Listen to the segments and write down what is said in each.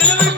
நிலைமைக்கு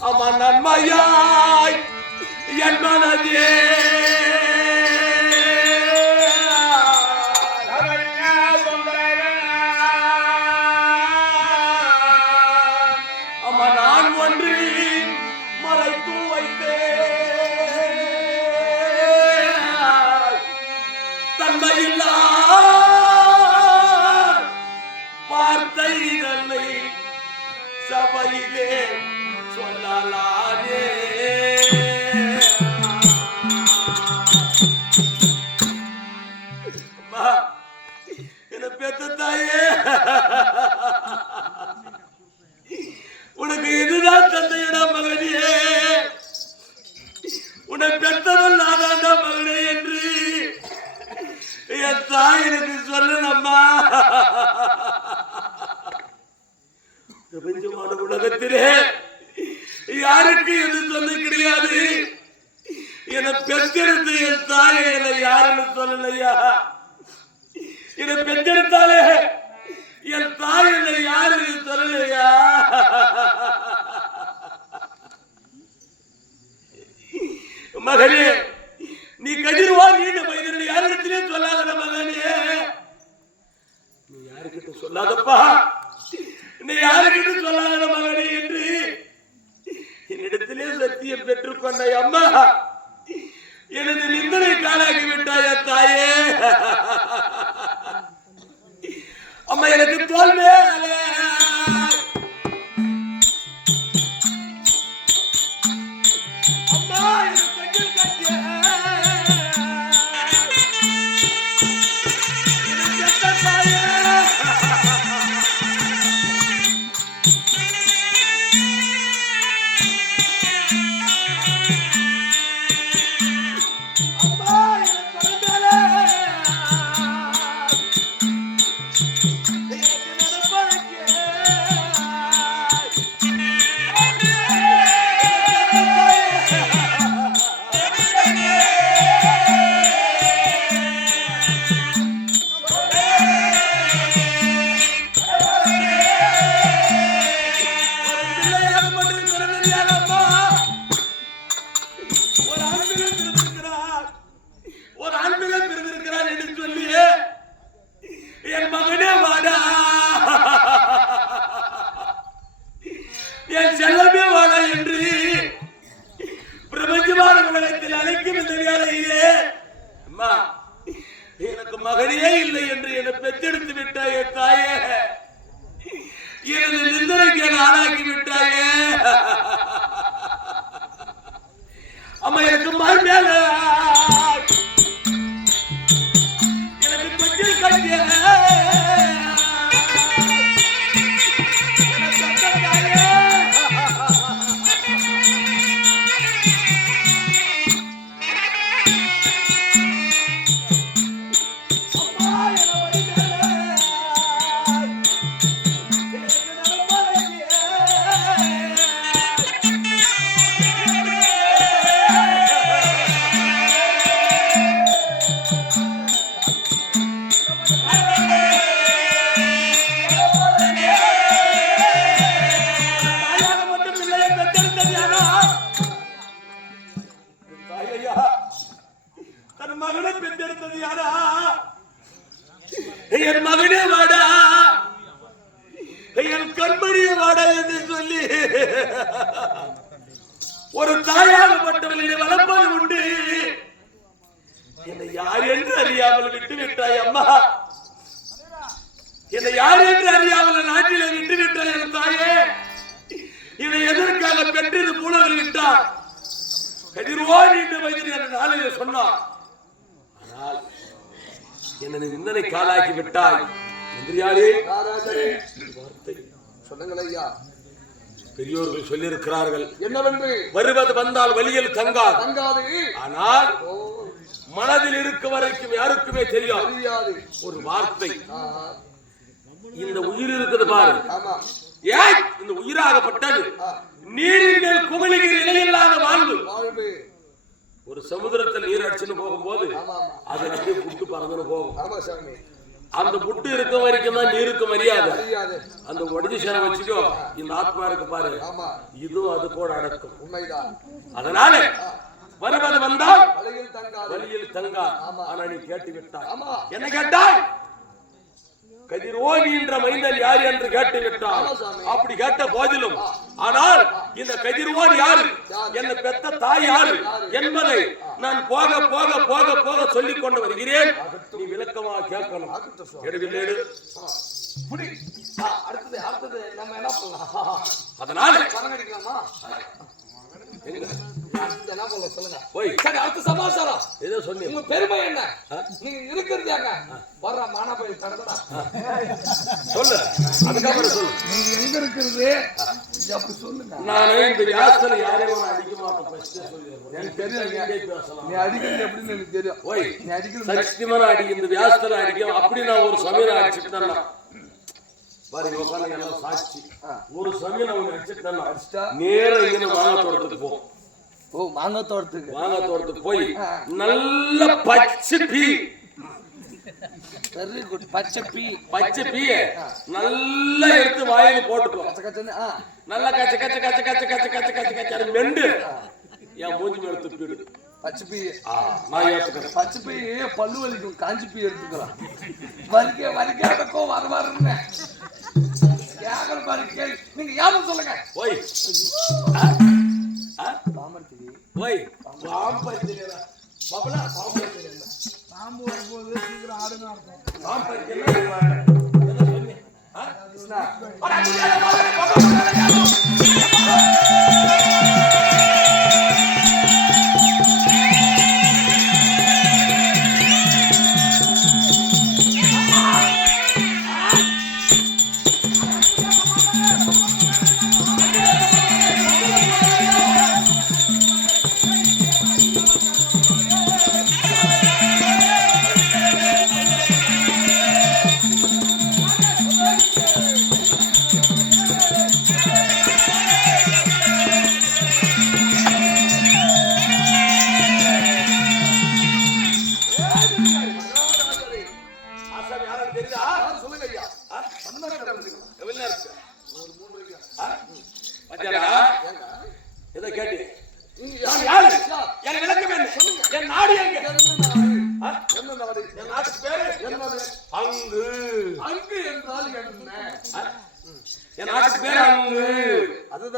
அம்மா நன்மையாய் என் மனதே அம்மா நான் ஒன்று மறைத்து வைத்தேன். வார்த்தை தன்னை சபையிலே சொல்லலானே உனக்கு இதுதான் தந்தையடா மகனே. உன்னை பெற்றவன் நாதாண்டா மகனே என்று என் தாய் எனக்கு சொல்லலம்மா. பிரபஞ்சமான உலகத்திலே யாருக்கு எது சொல்ல கிடையாது என பெற்றெடுத்த என் தாயை என்னை யாருன்னு சொல்லலையா? என்னை பெற்றெடுத்தாலே என் தாய் என்னை யாருன்னு சொல்லலையா? மகனே நீ கதிர்வா நீண்ட மனிதனை யாரிடத்திலே சொல்லாத மகனே? நீ யாருக்கிட்ட சொல்லாதப்பா? நீ யாருக்கிட்ட சொல்லாத மகனே என்று என்னிடத்திலே சத்தியம் பெற்றுக்கொண்ட அம்மா எனது நிந்தனை காலாகி விட்டாயா தாயே? அம்மா எனக்கு தோல் மகனே இல்லை என்று என்னை பெற்றெடுத்து விட்டாயே தாயே. எனது நிந்தனைக்கு ஆளாக்கி விட்டாயே. அம்மா எனக்கு மார் சொல்லி. ஒரு தாயாக தாயாகப்பட்டவர்களை வளர்ப்பது உண்டு. என்னை யார் என்று அறியாமல் விட்டு விட்டாய் அம்மா. என்னை யார் என்று அறியாமல் நாட்டிலே விட்டு விட்டாய் என் தாயே. இதை எதற்காக பெற்றது மூலவர் விட்டார்? கதிர் கதிர்வான் என்று வைத்து அந்த நாளில் சொன்னார். ஆனால் என்னை நிந்தனை காலாக்கி விட்டாய். எந்திரியாரே. மகாராஜரே. வார்த்தை. சொல்லுங்கள் ஐயா. பெரியோர்கள் சொல்லியிருக்கிறார்கள். என்னவென்று? வருவது வந்தால் வழியில் தங்காது. தங்காது. ஆனால் மனதில் இருக்க வரைக்கும் யாருக்குமே தெரியாது. ஒரு வார்த்தை. இந்த உயிர் இருக்குது பாரு. ஆமா. ஏன் இந்த உயிராகப்பட்டது. நீரின் மேல் குமிழிகிற நிலையில்லாத வாழ்வு. ஒரு சமுதிரத்தில் நீர் அடிச்சுன்னு போகும்போது அது அப்படியே புட்டு பறந்துன்னு போகும். ஆமா சாமி. அந்த புட்டு இருக்க வரைக்கும் தான் நீருக்கு மரியாதை. அந்த ஒடிஞ்சு சேர வச்சுக்கோ இந்த ஆத்மா இருக்கு பாரு. இதுவும் அது கூட அடக்கும் உண்மைதான். அதனால வருவது வந்தால் வழியில் தங்கா. ஆனா நீ கேட்டு விட்டாய் என்ன கேட்டாய்? கதிரோகி என்ற மைந்தன் யார் என்று கேட்டு விட்டார். அப்படி கேட்ட போதிலும் ஆனால் இந்த கதிர்வான் யாரு? என்ன பெத்த தாய் யாரு? என்பதை நான் போக போக போக போக சொல்லிக் கொண்டு வருகிறேன். நீ விளக்கமா கேட்கணும். ஆகட்டும் சுவாமி. எடுவில் எடு. புடி ஆ, அடுத்தது அடுத்தது நம்ம என்ன பண்ணலாம்? அதனால பெருமை என்ன? நீங்க இருக்கிறது எங்க? வர்ற மானாபயில் கடந்தா சொல்லு. அதுக்கப்புறம் சொல்லு. நீங்க எங்க இருக்கிறது? அப்படி சொல்லுங்க. நான் இந்த வியாசத்துல யாரையும் நான் அடிக்க மாட்டேன் first ஏ சொல்லிடுறேன். எனக்கு தெரியும். நீ அடிக்கிறது எப்படின்னு எனக்கு தெரியும். ஓய். நீ அடிக்கிறது சத்தியமான அடி இந்த வியாசத்துல அடிக்கும் அப்படி நான் ஒரு சமயம் அடிச்சுட்டேன்னா பாருங்க உட்காந்து எல்லாம் சாட்சி ஒரு சமயம் அடிச்சிட்டா? நேரம் இங்க மாங்காய் தோட்டத்துக்கு போ ஓ மாங்காய் தோட்டத்துக்கு மாங்காய் தோட்டத்துக்கு போய் நல்ல பச்சை பீ வெரி குட் பச்சை பீ பச்சை பீய நல்லா எடுத்து வாயில போட்டுக்கோ கச்ச கச்சன்னு நல்லா கச்ச கச்ச கச்ச கச்ச கச்ச கச்ச கச்ச கச்ச மெண்டு என் மூஞ்சி மேல துப்பிடு பச்சை பீ நான் ஏத்துக்கிறேன் பச்சை பீ பல்லு வலிக்கும் காஞ்சி பீ எடுத்துக்கலாம் வலிக்க வலிக்காதக்கோ வர வரன்னு நீங்க யாரும் சொல்லுங்க.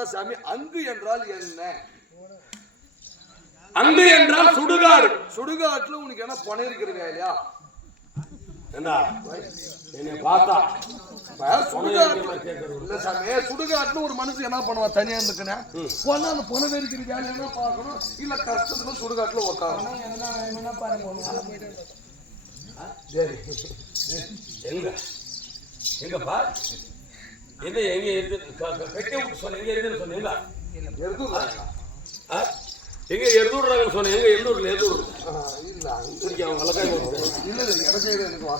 அதுதான் சாமி அங்கு என்றால் என்ன? அங்கு என்றால் சுடுகாடு. சுடுகாட்டுல உனக்கு என்ன பணம் இருக்கிறது இல்லையா? என்னை பார்த்தா. சுடுகாட்டுல? இல்ல சாமி சுடுகாட்டுல ஒரு மனுஷன் என்ன பண்ணுவான்? தனியா இருந்துக்கணும் போனா அந்த பணம் இருக்கிற பார்க்கணும். இல்ல கஷ்டத்துல சுடுகாட்டுல உட்காரணும் சரி. எங்க எங்கப்பா என்ன எங்க இருந்து கட்டி விட்டு சொன்ன எங்க இருந்து சொன்னீங்களா எங்க? எருதூடுறாங்க சொன்னேன். எங்க எருதூர்ல எருதூர். இல்ல இங்க அவங்க வழக்காய் இல்ல இல்ல எனக்கு எனக்கு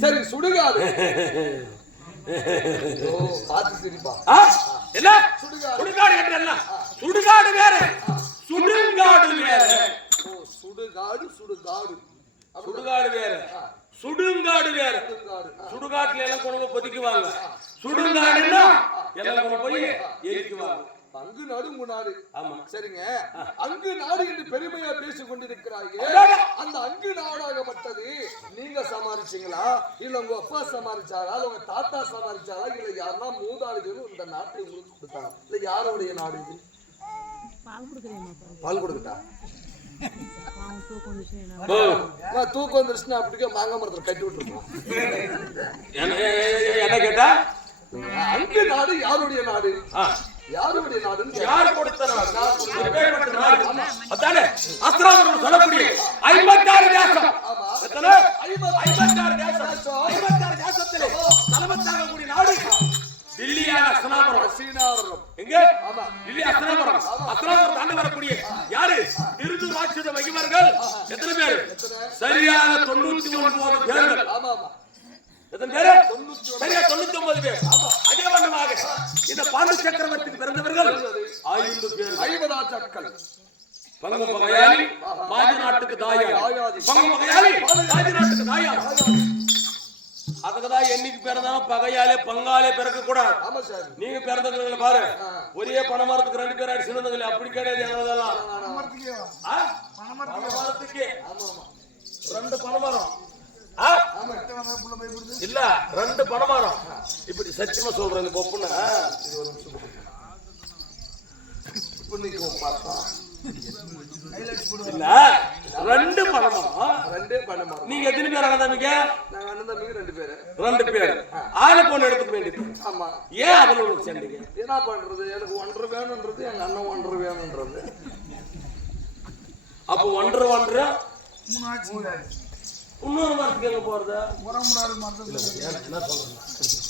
சரி சுடுகாடு. பார்த்து சிரிப்பா. என்ன? சுடுகாடு. கட்டுறா சுடுகாடு வேற. சுடுகாடு வேற. சுடுகாடு சுடுகாடு. சுடுகாடு வேற. சுடுங்காடு வேற. சுடுகாட்டுல எல்லாம் கொண்டு போய் பொதிக்குவாங்க. சுடுகாடுன்னா எல்லாம் கொண்டு போய் எரிக்குவாங்க. அங்கு நாடு உங்க நாடு ஆமா. சரிங்க. அங்கு நாடு என்று பெருமையா பேசிக் கொண்டிருக்கிறாங்க அடடா. அந்த அங்கு நாடாகப்பட்டது நீங்க சமாளிச்சீங்களா? இல்ல உங்க அப்பா சமாளிச்சாரா? இல்ல உங்க தாத்தா சமாளிச்சாரா? இல்ல யாருன்னா மூதாளிகள் இந்த நாட்டை உங்களுக்கு கொடுத்தாங்க இல்ல யாருடைய நாடு இது? பால் கொடுக்குறேம்மா பால் கொடுக்கட்டா? பாவம் தூக்கம் கட்டி விட்டுருக்கோம் என்ன கேட்டா அன்பு நாடு யாருடைய நாடு யாருடைய நாடுன்னு யாரு கொடுத்த நாடு நாடு டெல்லி அஸ்ராபுரம் வரக்கூடிய எத்தனை பேர்? சரியான தொண்ணூத்தி ஒன்பது பேர்கள். எத்தனை பேரு? சரியா தொண்ணூத்தி ஒன்பது பேர். அதே வண்ணமாக இந்த பாண்டு சக்கரவர்த்திக்கு பிறந்தவர்கள் ஐந்து பேர். ஐம்பதா சட்கள் பங்கு பகையாளி பாதி நாட்டுக்கு தாயார் பங்கு பகையாளி பாதி நாட்டுக்கு தாயார் அதுக்குதான் என்னைக்கு பிறந்தாலும் பகையாலே பங்காலே பிறக்க கூடாது ஆமா சார். நீங்க பாரு. ஒரே பணமரத்துக்கு ரெண்டு பேர் அடி சின்னதுங்களே அப்படி கிடையாது எங்களதெல்லாம் ஆமா ரெண்டு பனைமரம் ஆ? இல்ல ரெண்டு பனைமரம் இப்படி சத்தியமா சொல்றேன் பொப்புன்னு ரெண்டு பனைமரம் ரெண்டே பண்ண மாட்டோம் நீங்க எத்தனை பேர் நாங்க அண்ணன் தம்பிங்க ரெண்டு பேரு. ரெண்டு பேர். ஆளு பொண்ணு எடுத்துக்க வேண்டியது. ஆமா. ஏன் அதுல உங்களுக்கு சண்டைங்க என்ன பண்றது? எனக்கு ஒன்றரை வேணும்ன்றது எங்க அண்ணன் ஒன்றரை வேணும்ன்றது அப்ப ஒன்றரை ஒன்றரை? இன்னொரு மரத்துக்கு எங்க போறது? இல்ல, ஏன் என்ன சொல்றேன்